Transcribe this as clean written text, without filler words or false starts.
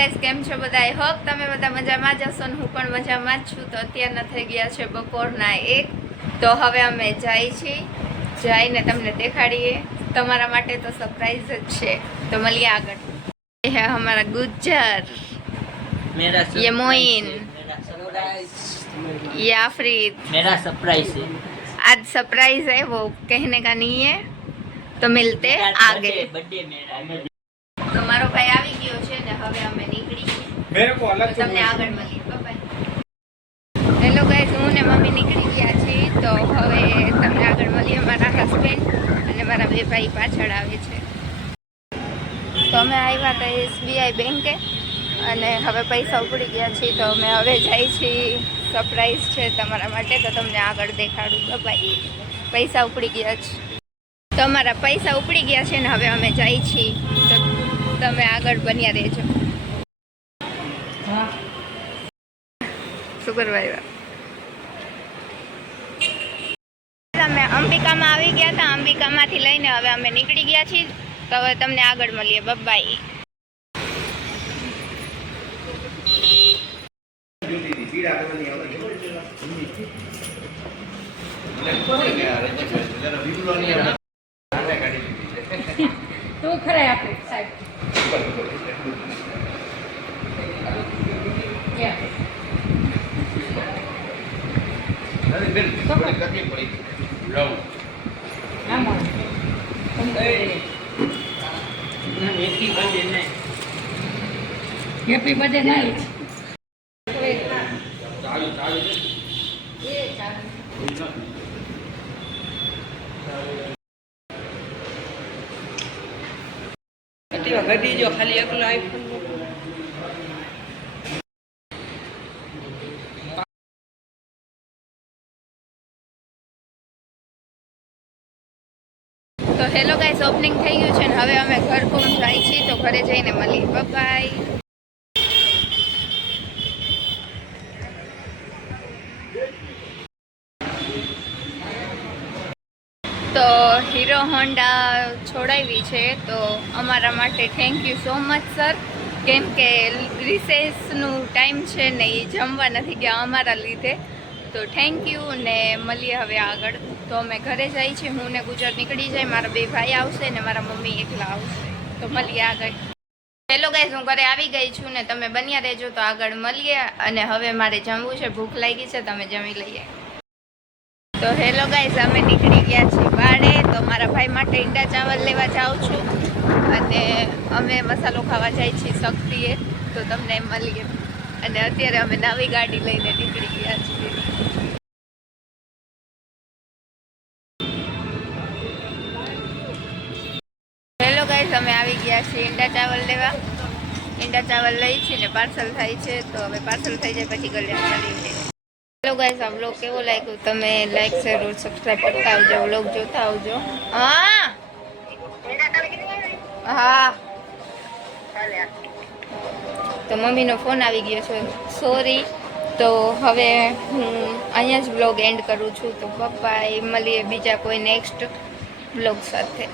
Guys કેમ છો બધા? આઈ હોપ તમે બધા મજામાં જ હશો ને હું પણ મજામાં જ છું. તો અત્યારના થઈ ગયા છે બપોરના 1. તો હવે અમે જઈએ છીએ, જઈને તમને દેખાડીએ. તમારા માટે તો સરપ્રાઈઝ જ છે. તો મળીએ આગળ. ये है हमारा गुज्जर, ये मोइन, ये आफरीद. मेरा सरप्राइज है। आज सरप्राइज है, वो कहने का नहीं है. तो मिलते आगे. बर्थडे मेरा તો મારો ભાઈ આવી ગયો છે ને હવે અમે નીકળી मेरे को अलग से તમને આગળ મળીએ. બાય. હેલો ગાઈસ, હું ને મમ્મી નીકળી ગયા છીએ. તો હવે તમને આગળ મળીએ. મારા હસબન્ડ અને મારા બે ભાઈ પાછળ આવે છે. તો અમે આવ્યા હતા SBI બેંકે અને હવે પૈસા ઉપડી ગયા છીએ. તો અમે હવે જઈએ છીએ. સરપ્રાઈઝ છે તમારા માટે, તો તમને આગળ દેખાડું. બાય. પૈસા ઉપડી ગયા છે. તો અમારા પૈસા ઉપડી ગયા છે ને હવે અમે જઈએ છીએ. તો તમે આગળ બન્યા રહેજો. સુપરવાઇઝર અમે અંબિકામાં આવી ગયા હતા. અંબિકામાંથી લઈને હવે અમે નીકળી ગયા છીએ. તો હવે તમને આગળ મળીએ. બાય. તો ખરા આપણે સાહેબ હેપી બર્થડે નાઈટ. ગડી જો ખાલી એકલો આઈફોન તો હેલો ગાઈસ, ઓપનિંગ થઈ ગયું છે ને હવે અમે ઘર કોમ જાય છીએ. તો ઘરે જઈને મળીએ. બાય. તો હીરો હોન્ડા છોડાવી છે. તો અમારા માટે thank you so much sir. કેમ કે રિસેસનું ટાઈમ છે ને એ જમવા નથી ગયા અમારા લીધે. તો થેન્ક યુ ને મળીએ હવે આગળ. તો અમે ઘરે જઈએ છીએ. હું ને ગુજર નીકળી જાય. મારા બે ભાઈ આવશે ને મારા મમ્મી એકલા આવશે. તો મળીએ આગળ. હેલો ગાઈસ, હું ઘરે આવી ગઈ છું ને તમે બન્યા રહેજો. તો આગળ મળીએ. અને હવે મારે જમવું છે, ભૂખ લાગી છે. તમે જમી લઈએ. તો હેલો ગાઈસ, અમે નીકળી ગયા છીએ બાળે. તો મારા ભાઈ માટે ઈંડા ચાવલ લેવા જાઉં છું અને અમે મસાલો ખાવા જાય છીએ શક્તિએ. તો તમને મળીએ. અને અત્યારે અમે નવી ગાડી લઈને નીકળી ગયા છીએ. હેલો ગાઈસ, અમે આવી ગયા છીએ ઈંડા ચાવલ લેવા. ઈંડા ચાવલ લઈ છીએ ને પાર્સલ થાય છે. તો હવે પાર્સલ થઈ જાય પછી ગળ્યા મળીએ. હેલો ગાઈસ, આ વ્લોગ કેવો લાગ્યો? તમે લાઈક શેર और સબસ્ક્રાઇબ કરતા આવજો. વ્લોગ જોતા આવજો. હા. તો મમ્મીનો ફોન આવી ગયો છે, સોરી. તો હવે હું અહીંયા જ વ્લોગ એન્ડ કરું છું. તો બાય. મળીએ બીજા કોઈ નેક્સ્ટ વ્લોગ સાથે.